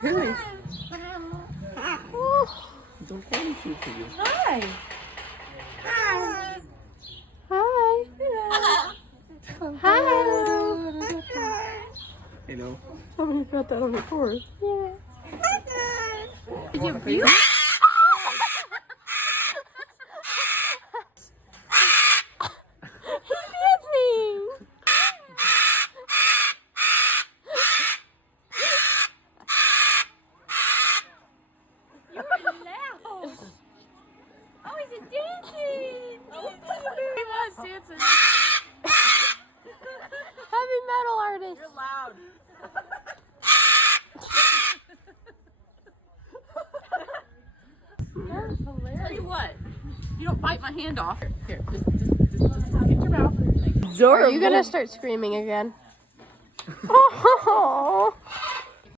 Hey. Don't call me food for you. Hi. Hi. Hi. Hello. Somebody got that on record. Yeah. Did you abuse? Heavy metal artist. You're loud. That was hilarious. Tell you what, you don't bite my hand off. Here, just get your mouth. Are you gonna start screaming again? Oh.